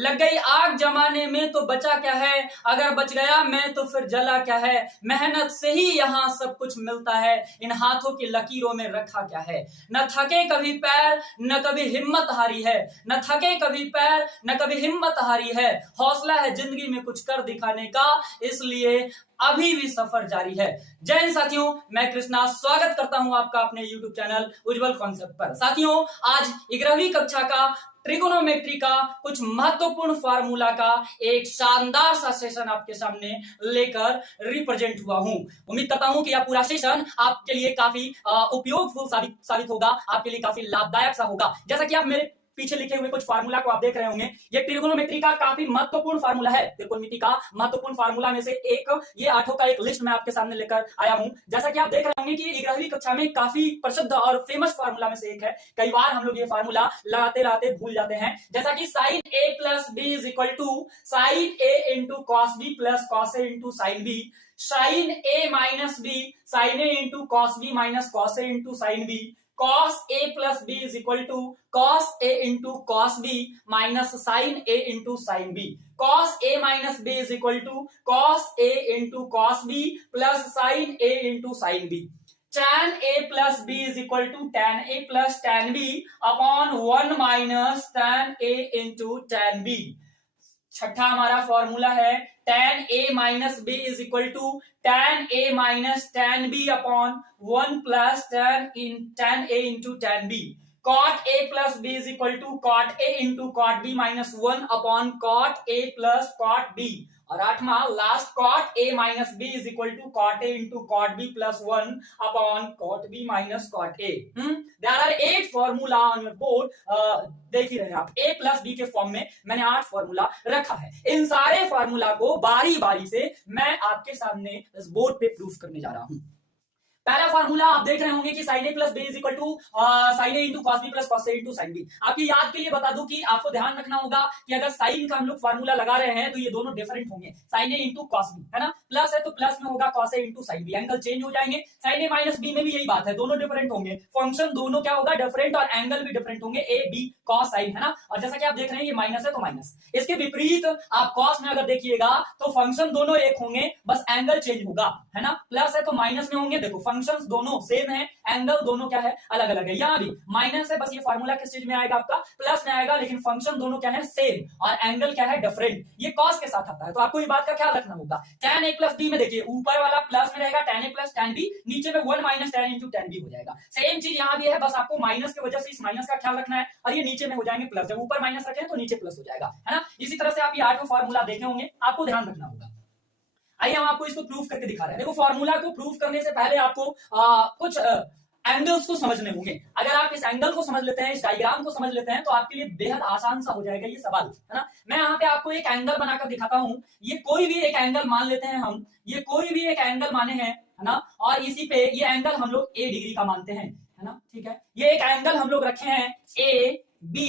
लग गई आग जमाने में तो बचा क्या है, अगर बच गया मैं तो फिर जला क्या है। मेहनत से ही यहाँ सब कुछ मिलता है, इन हाथों की लकीरों में रखा क्या है। न थके कभी पैर न कभी हिम्मत हारी है, न थके कभी पैर न कभी हिम्मत हारी है। हौसला है जिंदगी में कुछ कर दिखाने का, इसलिए अभी भी सफर जारी है। जय हिंद साथियों, मैं कृष्णा स्वागत करता हूं आपका अपने YouTube चैनल उज्जवल कॉन्सेप्ट पर। साथियों, आज 11वीं कक्षा का ट्रिगोनोमेट्री का कुछ महत्वपूर्ण फार्मूला का एक शानदार सा सेशन आपके सामने लेकर रिप्रेजेंट हुआ हूं। उम्मीद करता हूं कि यह पूरा सेशन आपके लिए काफी उपयोगफुल साबित होगा, आपके लिए काफी लाभदायक सा होगा। जैसा कि आप मेरे पीछे लिखे हुए कुछ फार्मूला को आप देख रहे होंगे, ये ट्रिगोनोमेट्री का काफी महत्वपूर्ण फार्मूला है। त्रिकोणमिति का महत्वपूर्ण फार्मूला में से एक ये 8 का एक लिस्ट मैं आपके सामने लेकर आया हूं। जैसा कि आप देख रहे होंगे कि 11वीं कक्षा में काफी प्रसिद्ध और फेमस फार्मूला में से एक है। कई बार हम लोग ये फार्मूला लगाते लगाते भूल जाते हैं। जैसा कि sin a plus B is equal to sin a into cos B plus cos A into sine B, sin a minus B sin a into cos B minus cos A into sine B, cos a plus b is equal to cos a into cos b minus sin a into sin b, cos a minus b is equal to cos a into cos b plus sin a into sin b, tan a plus b is equal to tan a plus tan b upon 1 minus tan a into tan b। छठा हमारा formula है tan a minus b is equal to tan a minus tan b upon 1 plus tan a into tan b, cot a plus b is equal to cot a into cot b minus 1 upon cot a plus cot b। और आठवां last cot a minus b is equal to cot a into cot b plus 1 upon cot b minus cot a। There are 8 formula on your board। देख ही रहे हैं आप, a plus b के form में मैंने 8 formula रखा है। इन सारे फॉर्मूला को बारी बारी से मैं आपके सामने इस बोर्ड पे प्रूफ करने जा रहा हूं। पहला फार्मूला आप देख रहे होंगे कि sin a plus B is equal to sin a into cos B plus cos A into sine B. आपकी याद के लिए बता दूं कि आपको ध्यान रखना होगा कि अगर साइन का हम लोग फार्मूला लगा रहे हैं तो ये दोनों डिफरेंट होंगे। sin a into cos B है ना, प्लस है तो प्लस में होगा cos A into sine B, angle change हो जाएंगे। sin a माइनस बी में भी यही बात है, दोनों डिफरेंट होंगे, फंक्शन दोनों क्या होगा डिफरेंट और एंगल भी डिफरेंट होंगे, ए बी कॉस साइन है ना। और जैसा कि आप देख रहे हैं ये माइनस है तो माइनस, इसके विपरीत आप कॉस में अगर देखिएगा तो फंक्शन दोनों एक होंगे, बस एंगल चेंज होगा है ना। प्लस है तो माइनस में होंगे, देखो फंक्शंस दोनों सेम है, एंगल दोनों क्या है अलग अलग है। यहां भी माइनस है, बस ये फार्मूला किस चीज में आएगा आपका प्लस में आएगा, लेकिन फंक्शन दोनों क्या है सेम और एंगल क्या है डिफरेंट। ये कॉस के साथ आता है तो आपको ये बात का ख्याल रखना होगा। tan a प्लस b में देखिए ऊपर वाला प्लस में रहेगा tan a plus tan b, नीचे में 1 minus tan into tan b हो जाएगा। सेम चीज यहां भी है, बस आपको माइनस की वजह से इस माइनस का ख्याल रखना है और ये नीचे में हो जाएंगे प्लस। जब ऊपर माइनस रखें तो नीचे प्लस हो जाएगा है ना। इसी तरह से आप ये 8 फार्मूला देखे होंगे, आपको ध्यान रखना होगा। आइए हम आपको इसको प्रूफ करके दिखा रहे हैं। देखो फार्मूला को प्रूफ करने से पहले आपको कुछ एंगल्स को समझने होंगे। अगर आप इस एंगल को समझ लेते हैं, इस डायग्राम को समझ लेते हैं तो आपके लिए बेहद आसान सा हो जाएगा ये सवाल है ना। मैं यहाँ पे आपको एक एंगल बनाकर दिखाता हूं। ये कोई भी एक एंगल मान लेते हैं हम, ये कोई भी एक एंगल माने हैं है ना, और इसी पे ये एंगल हम लोग a डिग्री का मानते हैं है ना। ठीक है, ये एक एंगल हम लोग रखे हैं a B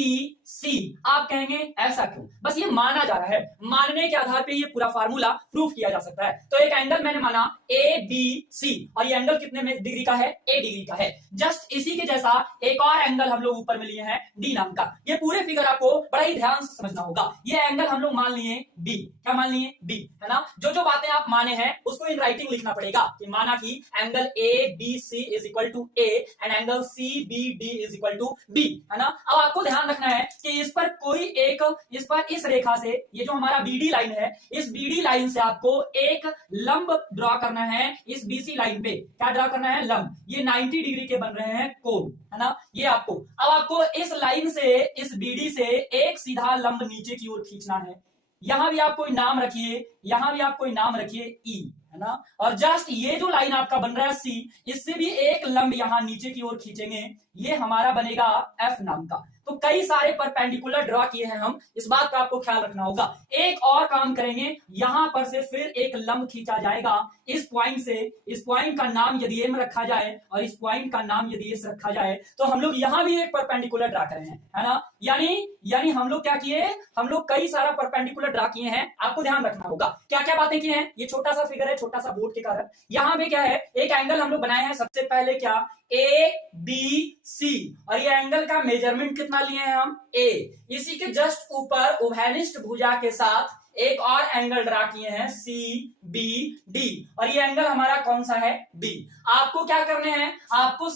C। आप कहेंगे ऐसा क्यों, बस ये माना जा रहा है, मानने के आधार पे ये पूरा फार्मूला प्रूफ किया जा सकता है। तो एक एंगल मैंने माना A B C और ये एंगल कितने में डिग्री का है, A डिग्री का है। जस्ट इसी के जैसा एक और एंगल हम लोग ऊपर में लिए हैं D नाम का। ये पूरे फिगर आपको बड़ा ही ध्यान से समझना होगा। ये एंगल हम लोग मान लिए B, क्या मान लिए B है ना। जो जो बातें आप माने हैं उसको इन राइटिंग लिखना पड़ेगा कि माना कि angle A B C is equal to A and angle C B D is equal to B है ना। अब आपको ध्यान रखना है कि इस पर कोई एक, इस पर इस रेखा से, ये जो हमारा BD लाइन है, इस BD लाइन से आपको एक लंब ड्रॉ करना है। इस BC लाइन पे क्या ड्रॉ करना है, लंब। ये 90 डिग्री के बन रहे हैं कोण है ना। ये आपको अब आपको इस लाइन से, इस BD से एक सीधा लंब नीचे की ओर खींचना है। यहां भी आप कोई नाम रखिए, यहां भी आप कोई नाम रखिए E है ना। और जस्ट ये जो लाइन आपका बन रहा है C, इससे भी एक लंब यहां नीचे की ओर खींचेंगे, ये हमारा बनेगा F नाम का। तो कई सारे परपेंडिकुलर ड्रॉ किए हैं हम, इस बात का आपको ख्याल रखना होगा। एक और काम करेंगे, यहां पर से फिर एक लंब खींचा जाएगा इस पॉइंट से। इस पॉइंट का नाम यदि M रखा जाए और इस पॉइंट का नाम यदि S रखा जाए तो हम लोग यहां भी एक परपेंडिकुलर ड्रॉ करें हैं है ना। यानी हम लोग क्या किए, हम लोग कई सारा परपेंडिकुलर ड्रॉ किए हैं। आपको ध्यान रखना होगा क्या क्या बातें की हैं। ये छोटा सा फिगर है, छोटा सा बोर्ड के कारण। यहाँ पे क्या है, एक एंगल हम लोग बनाए हैं सबसे पहले क्या, ABC, और ये एंगल का मेजरमेंट कितना लिए हैं हम, A। इसी के जस्ट ऊपर उभयनिष्ठ भुजा के साथ एक और एंगल ड्रा किए हैं CBD, और ये एंगल हमारा कौन सा है, B। आपको क्या करने हैं, आपको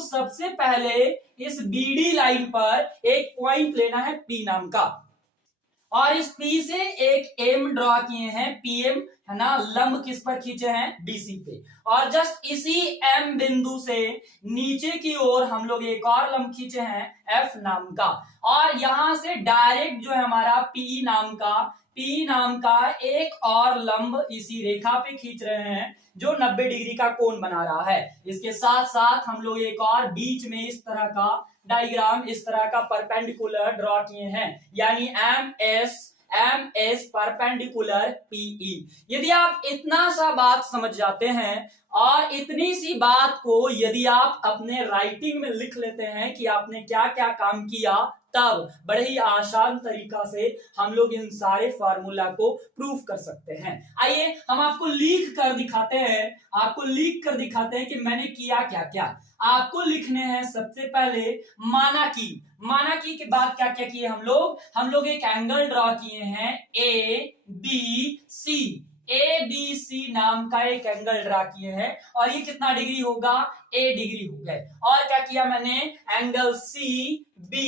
सबसे पहले इस BD लाइन पर एक पॉइंट लेना है P नाम का, और इस P से एक M ड्रॉ किए हैं, PM है ना, लंब किस पर खींचे हैं, BC पे, और जस्ट इसी M बिंदु से नीचे की ओर हम लोग एक और लंब खींचे हैं F नाम का, और यहां से डायरेक्ट जो है हमारा P नाम का एक और लंब इसी रेखा पे खींच रहे हैं जो 90 डिग्री का कोण बना रहा है। इसके साथ साथ हम लोग एक और बीच में इस तरह का डायग्राम, इस तरह का परपेंडिकुलर ड्रॉ किए हैं, यानी MS परपेंडिकुलर PE। यदि आप इतना सा बात समझ जाते हैं और इतनी सी बात को यदि आप अपने राइटिंग में लिख लेते हैं कि आपने क्या क्या काम किया, तब बड़े ही आसान तरीका से हम लोग इन सारे फार्मूला को प्रूफ कर सकते हैं। आइए हम आपको लिख कर दिखाते हैं कि मैंने किया क्या क्या। आपको लिखने हैं सबसे पहले माना की के बाद क्या क्या किए हम लोग एक एंगल ड्रॉ किए हैं ABC नाम का एक एंगल ड्रा किए हैं, और ये कितना डिग्री होगा, A डिग्री हो गए। और क्या किया मैंने, एंगल CBD,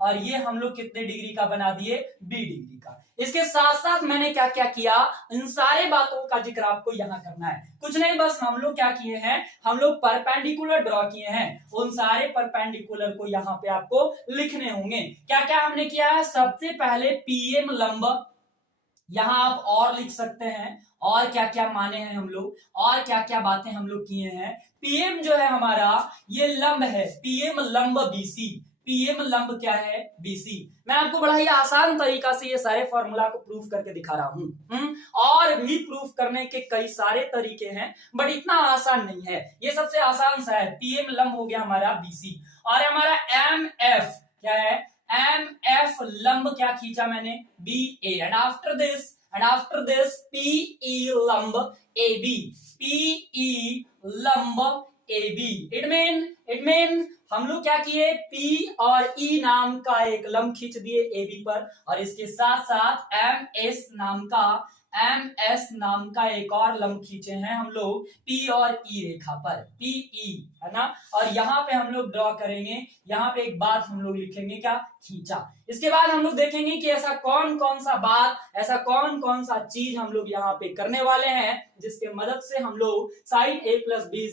और ये हम लोग कितने डिग्री का बना दिए, B डिग्री का। इसके साथ साथ मैंने क्या क्या किया, इन सारे बातों का जिक्र आपको यहाँ करना है। कुछ नहीं, बस हम लोग क्या किए हैं, हम लोग परपेंडिकुलर ड्रॉ किए हैं, उन सारे परपेंडिकुलर को यहाँ पे आपको लिखने होंगे। क्या क्या हमने किया है, सबसे पहले PM लंब, यहाँ आप और लिख सकते हैं, और क्या क्या माने हैं हम लोग, और क्या क्या बातें हम लोग किए हैं। PM जो है हमारा ये लंब है, PM लंब क्या है, BC। मैं आपको बड़ा ही आसान तरीका से ये सारे फॉर्मूला को प्रूफ करके दिखा रहा हूं। और भी प्रूफ करने के कई सारे तरीके हैं, बट इतना आसान नहीं है, ये सबसे आसान सा है। PM लंब हो गया हमारा BC, और हमारा MF क्या है, MF लंब क्या खींचा मैंने, BA, and after this PE लंब AB। इट मीन हम लोग क्या किए, P और E नाम का एक लंब खींच दिए AB पर, और इसके साथ साथ MS नाम का एक और लंब खींचे हैं हम लोग P और E रेखा पर, PE है ना। और यहाँ पे हम लोग ड्रॉ करेंगे, यहाँ पे एक बात हम लोग लिखेंगे, क्या, खींचा। इसके बाद हम लोग देखेंगे कि ऐसा कौन कौन सा चीज हम लोग यहाँ पे करने वाले हैं जिसके मदद से हम लोग sin A + B =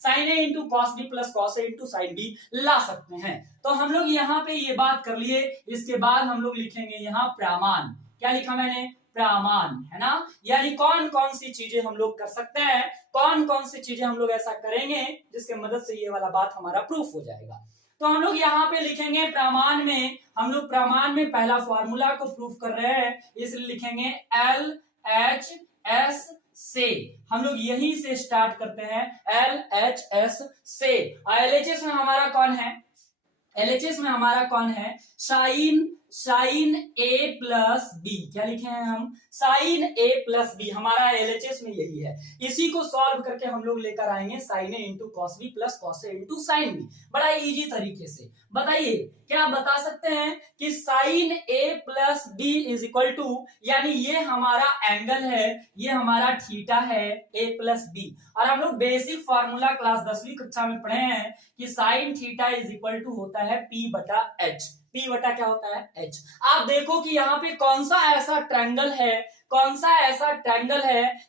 sin A × cos B + cos A × sin B ला सकते हैं। तो हम लोग यहाँ पे ये बात कर लिए। इसके बाद हम लोग लिखेंगे यहाँ प्रमाण। क्या लिखा मैंने, प्रमाण, है ना, यानी कौन कौन सी चीजें हम लोग कर सकते हैं, कौन कौन सी चीजें हम लोग ऐसा करेंगे जिसके मदद से ये वाला बात हमारा प्रूफ हो जाएगा। तो हम लोग यहाँ पे लिखेंगे प्रमाण में, हम लोग प्रमाण में पहला फॉर्मूला को प्रूफ कर रहे हैं, इसलिए लिखेंगे LHS से। हम लोग यहीं से स्टार्ट करते हैं, LHS से। LHS में हमारा कौन है, साइन A + B। क्या लिखे हैं हम, साइन A + B, हमारा LHS में यही है। इसी को सॉल्व करके हम लोग लेकर आएंगे sin A × cos B + cos A × sin B, बड़ा इजी तरीके से। बताइए, क्या आप बता सकते हैं कि sin A + B = यानी ये हमारा एंगल है, ये हमारा थीटा है, A + B। और हम लोग बेसिक फार्मूला क्लास 10वीं कक्षा में पढ़े हैं कि sin θ = होता है P/H। P बटा क्या होता है, H। आप देखो कि यहाँ पे कौन सा ऐसा ट्रायंगल है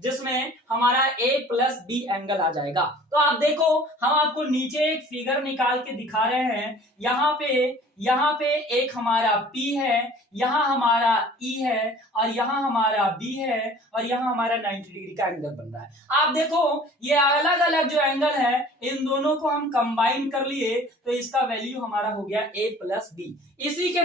जिसमें हमारा A + B एंगल आ जाएगा। तो आप देखो, हम आपको नीचे एक फिगर निकाल के दिखा रहे हैं। यहाँ पे एक हमारा P है, यहाँ हमारा E है, और यहाँ हमारा B है, और यहाँ हमारा 90 डिग्री का एंगल बन रहा है। आप देखो, ये अलग अलग जो एंगल है, इन दोनों को हम कंबाइन कर लिए, तो इसका वैल्यू हमारा हो गया A + B। इसी के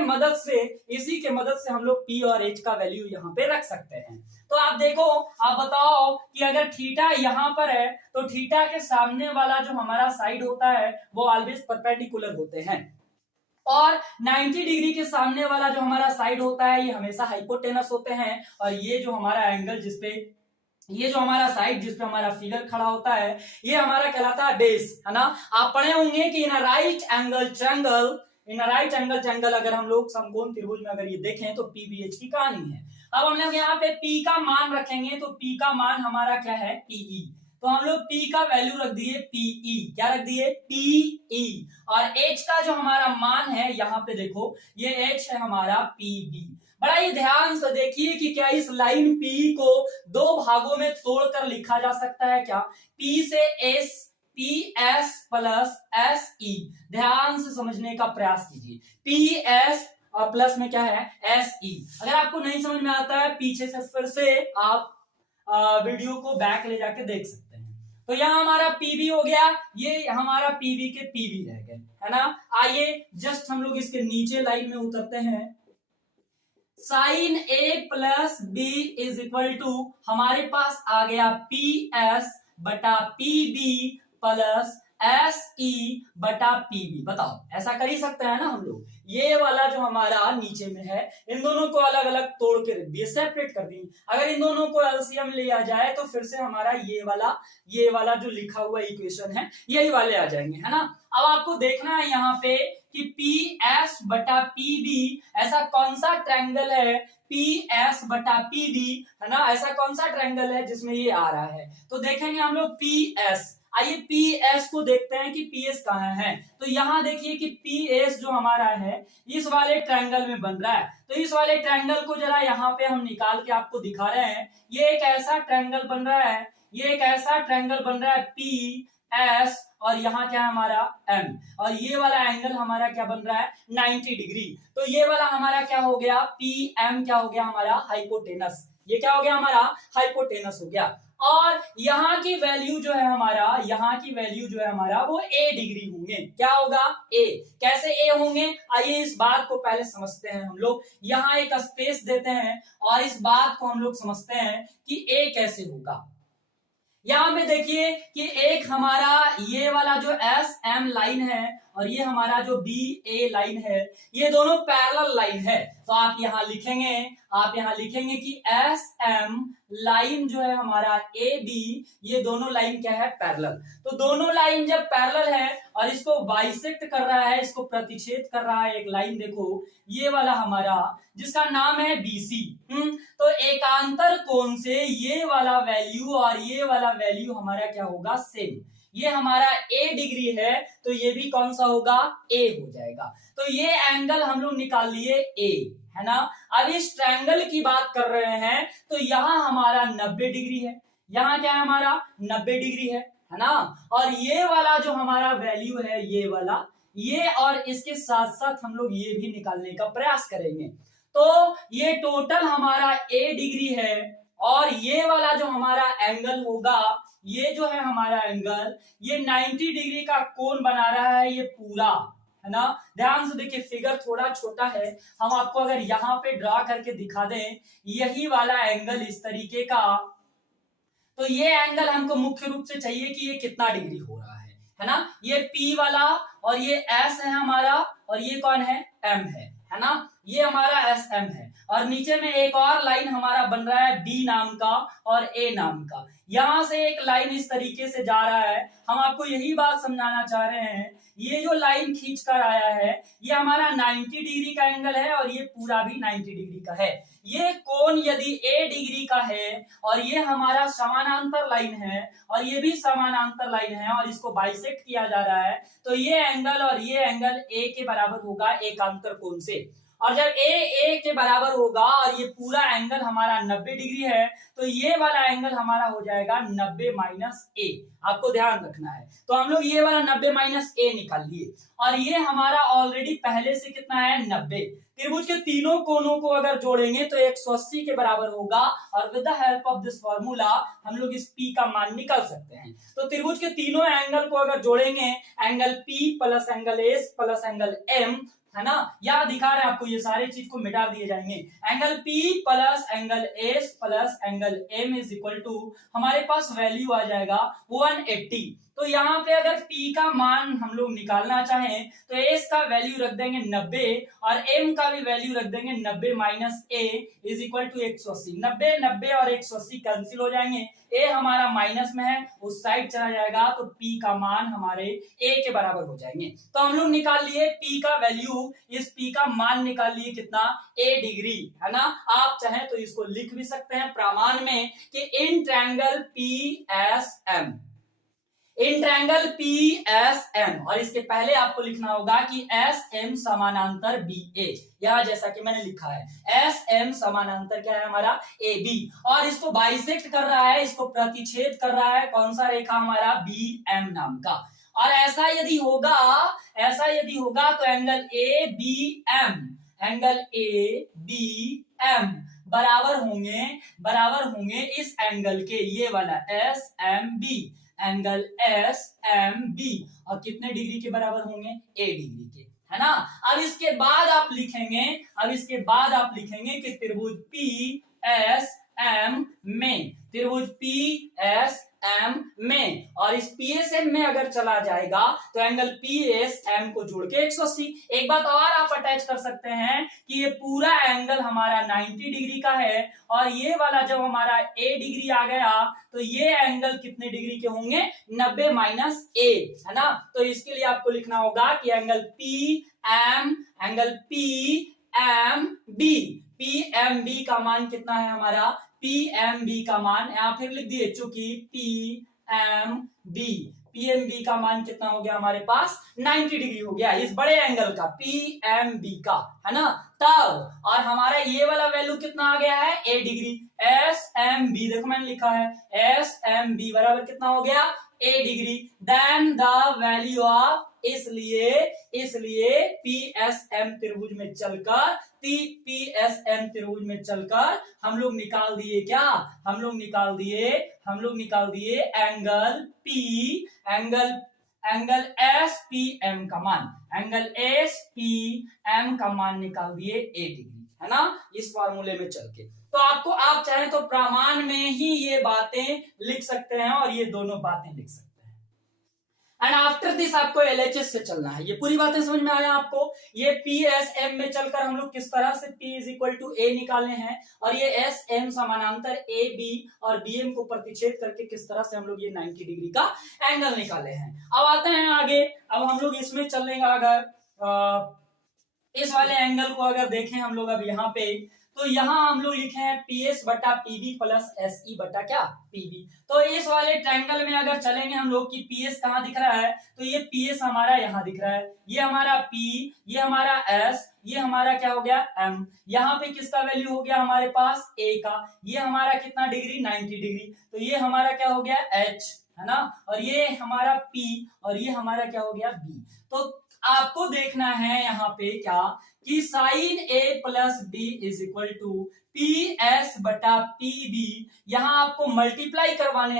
मदद से हम लोग P और H का वैल्यू यहाँ पे रख सकते हैं। तो आप देखो, आप बताओ कि अगर थीटा यहाँ पर है, तो थीटा के सामने वाला जो हमारा साइड होता है वो ऑलवेज परपेंडिकुलर होते हैं, और 90 डिग्री के सामने वाला जो हमारा साइड होता है ये हमेशा हाइपोटेनस होते हैं, और ये जो हमारा एंगल जिसपे ये जो हमारा साइड जिसपे हमारा फिगर खड़ा होता है ये हमारा कहलाता है बेस, है ना। आप पढ़े होंगे कि इन राइट एंगल ट्रायंगल अगर हम लोग समकोण त्रिभुज में अगर ये देखें तो पीबीएच की कहानी है। अब हम लोग यहाँ पे P का मान रखेंगे तो P का मान हमारा क्या है PE, तो हम लोग P का वैल्यू रख दिए PE, क्या रख दिए PE, और H का जो हमारा मान है यहाँ पे देखो ये H है हमारा PB। बड़ा ही ध्यान से देखिए कि क्या इस लाइन P को दो भागों में तोड़कर लिखा जा सकता है क्या, P से S PS प्लस SE, ध्यान से समझने का प्रयास कीजिए, PS और प्लस में क्या है SE। अगर आपको नहीं समझ में आता है पीछे से फिर से आप वीडियो को बैक ले जाके देख सकते हैं। तो यहाँ हमारा PB हो गया, ये हमारा PB के PB रह गए, है ना। आइए जस्ट हम लोग इसके नीचे लाइन में उतरते हैं। Sine A plus B is equal to हमारे पास आ गया PS बटा PB प्लस SE बटा PB। बताओ ऐसा कर ही सकते हैं ना हम लोग, ये वाला जो हमारा नीचे में है इन दोनों को अलग अलग तोड़ के रख दिए, सेपरेट कर दिए। अगर इन दोनों को एलसीएम लिया जाए तो फिर से हमारा ये वाला जो लिखा हुआ इक्वेशन है यही वाले आ जाएंगे, है ना। अब आपको देखना है यहाँ पे कि PS बटा PB ऐसा कौन सा ट्रायंगल है, PS बटा PB, है ना, ऐसा कौन सा ट्रायंगल है जिसमें ये आ रहा है। तो देखेंगे हम लोग PS, आइए PS को देखते हैं कि PS कहाँ है। तो यहाँ देखिए कि PS जो हमारा है इस वाले ट्रायंगल में बन रहा है, तो इस वाले ट्रायंगल को जरा यहाँ पे हम निकाल के आपको दिखा रहे हैं। ये एक ऐसा ट्रायंगल बन रहा है, ये एक ऐसा ट्रायंगल बन रहा है PS, और यहाँ क्या है हमारा M, और ये वाला एंगल हमारा क्या बन रहा है 90 डिग्री। तो ये वाला हमारा क्या हो गया PM, क्या हो गया हमारा हाइपोटेनस, ये क्या हो गया हमारा हाइपोटेनस हो गया। और यहाँ की वैल्यू जो है हमारा, यहाँ की वैल्यू जो है हमारा वो A डिग्री होंगे, क्या होगा A, कैसे A होंगे आइए इस बात को पहले समझते हैं हम लोग। यहाँ एक स्पेस देते हैं और इस बात को हम लोग समझते हैं कि A कैसे होगा। यहाँ पे देखिए कि एक हमारा ये वाला जो SM लाइन है और ये हमारा जो BA लाइन है ये दोनों पैरेलल लाइन है। तो आप यहाँ लिखेंगे कि SM लाइन जो है हमारा AB, ये दोनों लाइन क्या है पैरेलल। तो दोनों लाइन जब पैरेलल है और इसको बाइसेक्ट कर रहा है, इसको प्रतिच्छेद कर रहा है एक लाइन, देखो ये वाला हमारा जिसका नाम है BC। तो एकांतर कोण से ये वाला वैल्यू और ये वाला वैल्यू हमारा क्या होगा सेम। ये हमारा A डिग्री है तो ये भी कौन सा होगा A हो जाएगा। तो ये एंगल हम लोग निकाल लिए A, है ना। अब इस ट्रायंगल की बात कर रहे हैं तो यहाँ हमारा 90 डिग्री है, यहाँ क्या है हमारा 90 डिग्री है ना। और ये वाला जो हमारा वैल्यू है ये वाला, ये और इसके साथ साथ हम लोग ये भी निकालने का प्रयास करेंगे। तो ये टोटल हमारा A डिग्री है और ये वाला जो हमारा एंगल होगा, ये जो है हमारा एंगल, ये 90 डिग्री का कोण बना रहा है ये पूरा, है ना। ध्यान से देखिए फिगर थोड़ा छोटा है, हम आपको अगर यहाँ पे ड्रा करके दिखा दें यही वाला एंगल इस तरीके का, तो ये एंगल हमको मुख्य रूप से चाहिए कि ये कितना डिग्री हो रहा है ना। ये P वाला और ये S है हमारा और ये कौन है M है ना। ये हमारा SM है और नीचे में एक और लाइन हमारा बन रहा है B नाम का और A नाम का। यहां से एक लाइन इस तरीके से जा रहा है, हम आपको यही बात समझाना चाह रहे हैं। ये जो लाइन खींच कर आया है ये हमारा 90 डिग्री का एंगल है और ये पूरा भी 90 डिग्री का है। ये कोण यदि A डिग्री का है और ये हमारा समानांतर लाइन है और ये भी समानांतर लाइन है और इसको बाइसेक्ट किया जा रहा है, तो ये एंगल और ये एंगल A के बराबर होगा एकांतर कोण से। और जब A के बराबर होगा और ये पूरा एंगल हमारा 90 डिग्री है तो ये वाला एंगल हमारा हो जाएगा 90 माइनस A। आपको ध्यान रखना है। तो हम लोग ये वाला 90 माइनस A निकाल लिए और ये हमारा ऑलरेडी पहले से कितना है 90। त्रिभुज के तीनों कोणों को अगर जोड़ेंगे तो 180 के बराबर होगा और with the help of this formula हम लोग इस P का मान निकाल सकते हैं। तो त्रिभुज के तीनों एंगल को अगर जोड़ेंगे, angle P plus angle S plus angle M, है ना, यहाँ दिखा रहे हैं आपको, ये सारे चीज को मिटा दिए जाएंगे। Angle P plus angle S plus angle M is equal to हमारे पास वैल्यू आ जाएगा 180। तो यहाँ पे अगर P का मान हम लोग निकालना चाहें तो S का वैल्यू रख देंगे 90 और M का भी वैल्यू रख देंगे 90 minus A is equal to 180। 90 90 और 180 कैंसिल हो जाएंगे, A हमारा माइनस में है उस साइड चला जाएगा तो P का मान हमारे A के बराबर हो जाएंगे। तो हम लोग निकाल लिए P का वैल्यू, इस P का मान निकाल लिए कितना, A डिग्री, है ना। आप चाहें तो इसको लिख भी सकते हैं प्रमाण में कि in triangle PSM, in triangle PSM, और इसके पहले आपको लिखना होगा कि SM समानांतर BA, यहां जैसा कि मैंने लिखा है SM समानांतर क्या है हमारा AB, और इसको बाइसेक्ट कर रहा है, इसको प्रतिच्छेद कर रहा है कौन सा रेखा हमारा BM नाम का। और ऐसा यदि होगा तो एंगल ABM बराबर होंगे इस एंगल के, ये वाला SMB, एंगल SMB, और कितने डिग्री के बराबर होंगे, A डिग्री के, है ना। अब इसके बाद आप लिखेंगे कि त्रिभुज PSM में, और इस PSM में अगर चला जाएगा तो एंगल PSM को जोड़ के 180। एक बात और आप अटैच कर सकते हैं कि ये पूरा एंगल हमारा 90 डिग्री का है, और ये वाला जब हमारा A डिग्री आ गया तो ये एंगल कितने डिग्री के होंगे, 90 माइनस A, है ना। तो इसके लिए आपको लिखना होगा कि एंगल PMB का मान कितना है हमारा, PMB का मान यहां फिर लिख दिए, चूंकि PMB का मान कितना हो गया हमारे पास, 90 डिग्री हो गया इस बड़े एंगल का, PMB का, है ना। तब और हमारा ये वाला वैल्यू कितना आ गया है, A डिग्री, SMB देखो मैंने लिखा है SMB बराबर कितना हो गया, A degree, then the value of, इसलिए PSM त्रिभुज में चलकर हम लोग निकाल दिए क्या, हम लोग निकाल दिए एंगल SPM का मान, एंगल SPM का मान निकाल दिए A डिग्री, है ना, इस फार्मूले में चल के। तो आप चाहें तो प्रमाण में ही ये बातें लिख सकते हैं और ये दोनों बातें लिख सकते हैं। एंड आफ्टर दिस आपको LHS से चलना है। ये पूरी बातें समझ में आया आपको। ये PSM में चलकर हम लोग किस तरह से P is equal to A निकाले हैं, और ये SM समानांतर AB और BM को प्रतिच्छेद करके किस तरह से हम लोग ये 90 डिग्री का एंगल निकाले हैं। अब आते हैं आगे, अब हम लोग इसमें चलेंगे। अगर इस वाले एंगल को अगर देखें हम लोग अब यहाँ पे, तो यहाँ हम लोग लिखे हैं PS बटा PB प्लस SE बटा क्या, PB। तो इस वाले ट्रायंगल में अगर चलेंगे हम लोग कि PS कहाँ दिख रहा है, तो ये PS हमारा यहाँ दिख रहा है, ये हमारा P, ये हमारा S, ये हमारा क्या हो गया M। यहाँ पे किसका वैल्यू हो गया हमारे पास, A का, ये हमारा कितना डिग्री, 90 डिग्री, तो ये हमारा क्या हो गया H, है ना, और ये हमारा P, और ये हमारा क्या हो गया B। तो आपको देखना है यहाँ पे क्या कि sine A plus B is equal to PS बटा PB। यहाँ आपको मल्टीप्लाई करवाने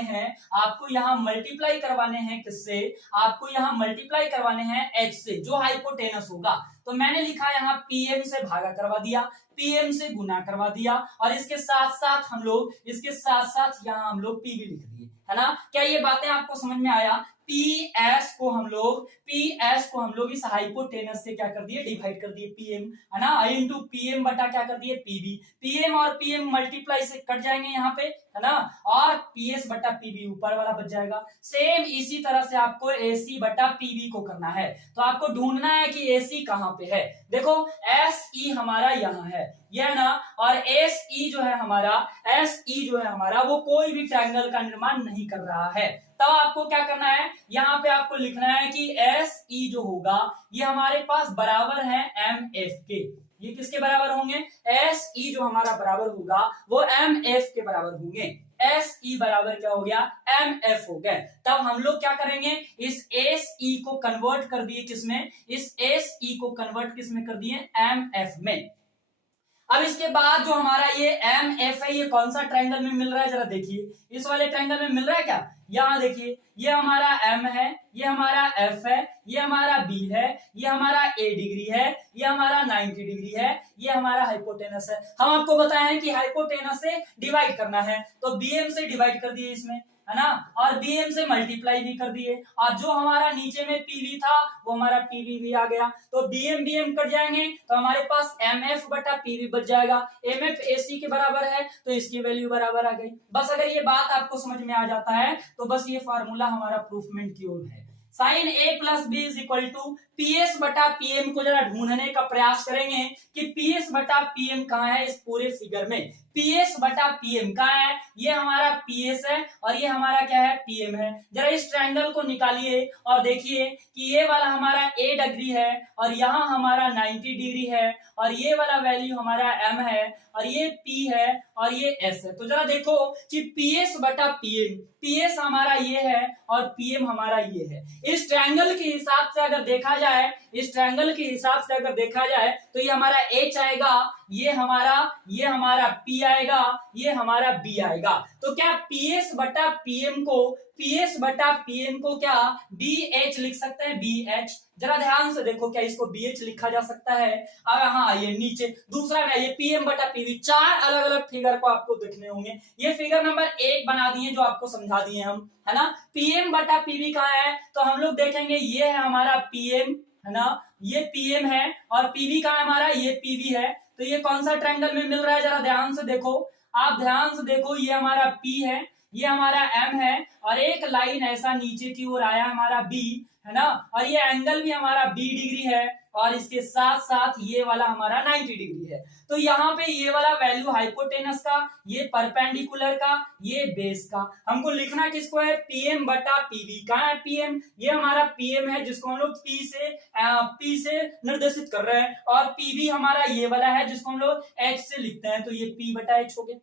हैं, किससे, आपको यहाँ मल्टीप्लाई करवाने हैं H से, जो हाइपोटेनस होगा। तो मैंने लिखा यहाँ PM से भागा करवा दिया, PM से गुना करवा दिया, और इसके साथ साथ यहाँ हम लोग PB लिख दिए, है ना। क्या ये बातें आपको समझ में आया। PS को हम लोग इस हाइपोटेनस से क्या कर दिए, डिवाइड कर दिए PM, है ना, इनटू PM बटा क्या कर दिए PB। PM और PM मल्टीप्लाई से कट जाएंगे यहाँ पे, है ना, और PS बटा PB ऊपर वाला बच जाएगा। सेम इसी तरह से आपको AC बटा PB को करना है। तो आपको ढूंढना है कि AC कहाँ पे है। देखो SE हमारा यहाँ है, यह ना, और SE जो है हमारा वो कोई भी ट्रायंगल का निर्माण नहीं कर रहा है। तब आपको क्या करना है, यहाँ पे आपको लिखना है कि SE जो होगा ये हमारे पास बराबर है MF के। ये किसके बराबर होंगे, SE जो हमारा बराबर होगा वो MF के बराबर होंगे। SE बराबर क्या हो गया, MF हो गए। तब हम लोग क्या करेंगे, इस SE को कन्वर्ट कर दिए किसमें, किसमें कर दिए, MF में। अब इसके बाद जो हमारा ये MF है, ये कौन सा ट्रायंगल में मिल रहा है, जरा देखिए, इस वाले ट्रायंगल में मिल रहा है क्या। यहाँ देखिए, ये हमारा M है, ये हमारा F है, ये हमारा B है, ये हमारा A डिग्री है, ये हमारा 90 डिग्री है, ये हमारा हाइपोटेनस है। हम आपको बताए हैं कि हाइपोटेनस से डिवाइड करना है, तो BM से डिवाइड कर दिए इसमें, है ना, और bm से मल्टीप्लाई भी कर दिए, और जो हमारा नीचे में pv था वो हमारा pv भी आ गया, तो bm bm कट जाएंगे तो हमारे पास mf बटा pv बच जाएगा, mf ac के बराबर है तो इसकी वैल्यू बराबर आ गई। बस अगर ये बात आपको समझ में आ जाता है तो बस ये फार्मूला हमारा प्रूफमेंट की ओर है। Sine A plus B is equal to PS बटा पीएम को जरा ढूंढने का प्रयास करेंगे कि पीएस बटा पीएम कहाँ है इस पूरे फिगर में। पीएस बटा पीएम कहाँ है, ये हमारा पीएस है और ये हमारा क्या है पीएम है। जरा इस ट्रायंगल को निकालिए और देखिए कि ये वाला हमारा ए डिग्री है और यहाँ हमारा 90 डिग्री है और ये वाला वैल्यू हमारा एम है और ये पी है और ये एस है। तो जरा देखो कि पीएस बटा पीएम, पीएस हमारा ये है और पीएम हमारा ये है। इस ट्रायंगल के हिसाब से अगर देखा जाए, इस ट्रायंगल के हिसाब से अगर देखा जाए तो ये हमारा एच आएगा, ये हमारा पी आएगा, ये हमारा बी आएगा। तो क्या पीएस बटा पीएम को क्या बी एच लिख सकते हैं, बी एच। जरा ध्यान से देखो क्या इसको बी एच लिखा जा सकता है। अब हाँ ये नीचे दूसरा में ये पीएम बटा पीवी, चार अलग अलग फिगर को आपको देखने होंगे। ये फिगर नंबर 1 बना दिए जो आपको समझा दिए हम, है ना। पीएम बटा पीवी कहाँ है तो हम लोग देखेंगे ये है हमारा पीएम, है ना, ये पीएम है और पीवी कहाँ है हमारा, ये पीवी है। तो ये कौन सा ट्रायंगल में मिल रहा है, जरा ध्यान से देखो, आप ध्यान से देखो, ये हमारा पी है, ये हमारा एम है और एक लाइन ऐसा नीचे की ओर आया हमारा बी, है ना, और ये एंगल भी हमारा बी डिग्री है और इसके साथ साथ ये वाला हमारा 90 डिग्री है। तो यहाँ पे ये वाला वैल्यू हाइपोटेनस का, ये परपेंडिकुलर का, ये बेस का, हमको लिखना किसको है, पीएम बटा पीवी। कहाँ है पीएम, ये हमारा पीएम है जिसको हम लोग पी से निर्देशित कर रहे हैं और पीवी हमारा ये वाला है जिसको हम लोग एच से लिखते हैं, तो ये पी बटा एच हो गया।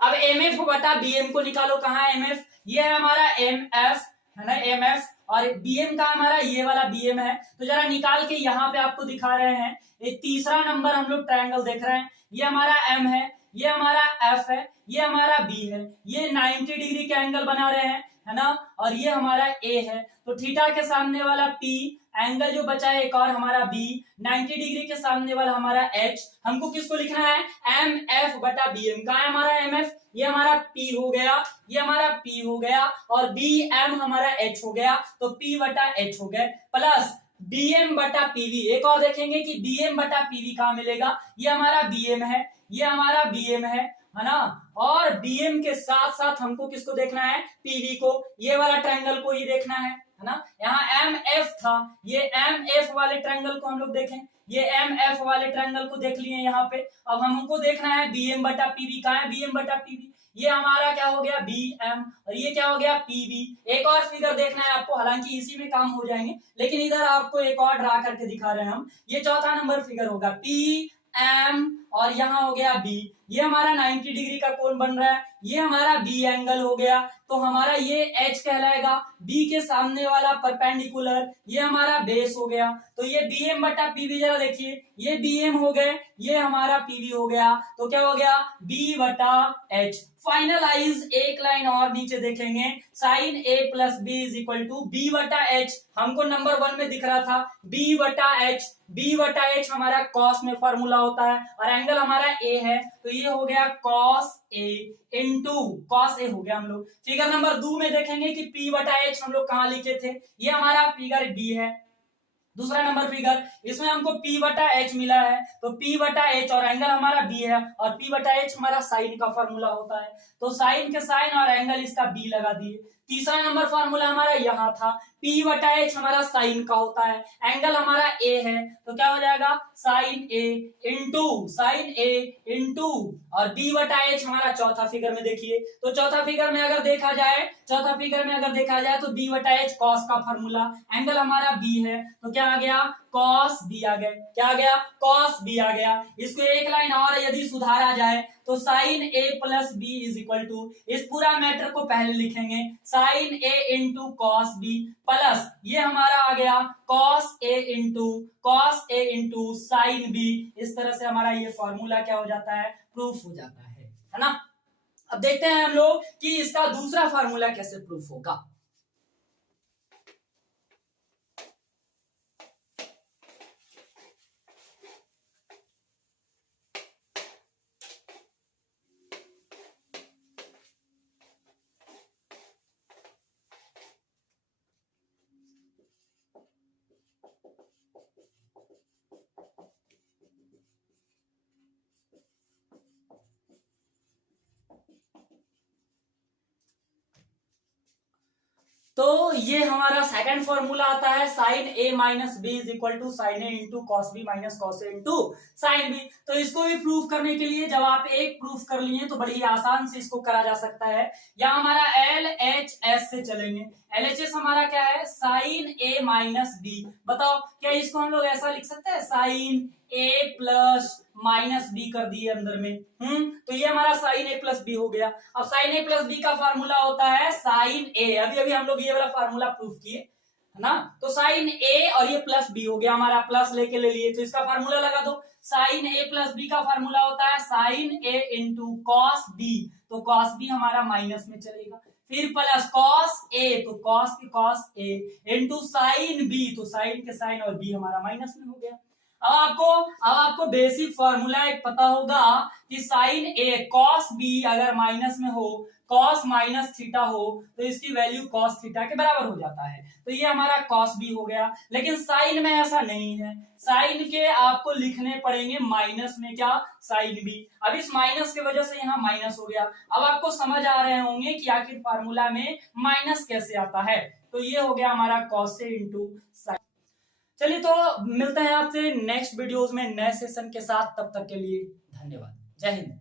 अब एमएफ बटा बीएम को निकालो, कहाँ है एमएफ, ये है हमारा एमएफ, है ना, एमएफ, और बीएम का हमारा ये वाला बीएम है। तो जरा निकाल के यहाँ पे आपको दिखा रहे हैं, ये तीसरा नंबर हम लोग ट्रायंगल देख रहे हैं, ये हमारा एम है, ये हमारा एफ है, ये हमारा बी है, ये 90 डिग्री के एंगल बना रहे हैं, है ना, और ये हमारा ए है। तो थीटा के सामने वाला पी, एंगल जो बचा है एक और हमारा बी, 90 डिग्री के सामने वाला हमारा एच। हमको किसको लिखना है, एम एफ बटा बी एम। कहा है हमारा एम एफ, ये हमारा पी हो गया, ये हमारा पी हो गया और बी एम हमारा एच हो गया, तो पी बटा एच हो गए, प्लस बीएम बटा पीवी। एक और देखेंगे कि बीएम बटा पीवी कहाँ मिलेगा, ये हमारा बीएम है, ये हमारा बीएम है ना, और बीएम के साथ साथ हमको किसको देखना है, पीवी को, ये वाला ट्रायंगल को ही देखना है ना। यहाँ एम एफ था, ये एम एफ वाले ट्रायंगल को हम लोग देखें, ये एम एफ वाले ट्रायंगल को देख लिए यहाँ पे। अब हमको देखना है बीएम बटा पीवी, कहाँ है बीएम बटा पीवी, ये हमारा क्या हो गया बी एम और ये क्या हो गया पीवी। एक और फिगर देखना है आपको, हालांकि इसी में काम हो जाएंगे, लेकिन इधर आपको एक और ड्रा करके दिखा रहे हैं हम। ये चौथा नंबर फिगर होगा, पी एम और यहाँ हो गया बी, ये हमारा 90 डिग्री का कोण बन रहा है, ये हमारा बी एंगल हो गया, तो हमारा ये एच कहलाएगा, बी के सामने वाला परपेंडिकुलर, ये हमारा बेस हो गया। तो ये बी एम बटा पीवी, जरा देखिए, ये बी एम हो गए, ये हमारा पीवी हो गया, तो क्या हो गया बी बटा एच। फाइनलाइज एक लाइन और नीचे देखेंगे, sine A plus B is equal to B बटा एच। हमको नंबर 1 में दिख रहा था बी बटा एच, बी बटा एच हमारा कॉस में फॉर्मूला होता है और एंगल हमारा ए है, तो ये हो गया cos A into cos A हो गया। हम लोग फिगर नंबर 2 में देखेंगे कि पी बटा एच हम लोग कहाँ लिखे थे, ये हमारा फिगर बी है। दूसरा नंबर फिगर, इसमें हमको P बटा एच मिला है, तो P बटा एच और एंगल हमारा B है और P बटा एच हमारा साइन का फॉर्मूला होता है, तो साइन के साइन और एंगल इसका B लगा दिए। तीसरा नंबर फॉर्मूला हमारा यहाँ था, P बटा एच हमारा साइन का होता है, एंगल हमारा A है, तो क्या हो जाएगा साइन A इंटू और B बटा एच हमारा चौथा फिगर में देखिए। तो चौथा फिगर में अगर देखा जाए तो B बटा एच कॉस का फॉर्मूला, एंगल हमारा B है, तो क्या आ गया कॉस बी आ गए, क्या आ गया कॉस बी आ गया। इसको एक लाइन और यदि सुधारा जाए तो sine A plus B is equal to, इस पूरा मैटर को पहले लिखेंगे sine A into cos B plus ये हमारा आ गया cos A into sine B. इस तरह से हमारा ये फॉर्मूला क्या हो जाता है, प्रूफ हो जाता है ना। अब देखते हैं हम लोग कि इसका दूसरा फॉर्मूला कैसे प्रूफ होगा। तो ये हमारा सेकंड फॉर्मूला आता है sine A minus B is equal to sine A into cos B minus cos A into sine B. तो इसको भी प्रूफ करने के लिए जब आप एक प्रूफ कर लिए तो बड़ी आसान से इसको करा जा सकता है। या हमारा एल एच एस से चलेंगे। एल एच एस हमारा क्या है, साइन ए माइनस बी। बताओ क्या इसको हम लोग ऐसा लिख सकते हैं, sign A plus minus B कर दिए अंदर में। तो ये हमारा साइन ए प्लस बी हो गया। अब साइन ए प्लस बी का फार्मूला होता है साइन ए, अभी अभी हम लोग ये वाला फार्मूला प्रूफ किए है ना। तो साइन ए और ये प्लस बी हो गया, हमारा प्लस लेके ले लिए तो इसका फार्मूला लगा दो। साइन ए प्लस बी का फार्मूला होता है sine A into cos B, तो कॉस बी हमारा माइनस में चलेगा। फिर प्लस कॉस ए, तो कॉस की cos A into sine B, तो साइन के साइन और बी हमारा माइनस में हो गया। अब आपको बेसिक फॉर्मूला एक पता होगा कि साइन ए कॉस बी अगर माइनस में हो, कॉस माइनस थीटा हो तो इसकी वैल्यू कॉस थीटा के बराबर हो जाता है। तो ये हमारा कॉस बी हो गया। लेकिन साइन में ऐसा नहीं है, साइन के आपको लिखने पड़ेंगे माइनस में क्या, साइन बी। अब इस माइनस की वजह से यहाँ माइनस हो गया। अब आपको समझ आ रहे होंगे कि आखिर फार्मूला में माइनस कैसे आता है। तो ये हो गया हमारा कॉस से इंटू साइन। चलिए तो मिलते हैं आपसे नेक्स्ट वीडियोस में नए सेशन के साथ, तब तक के लिए धन्यवाद। जय हिंद।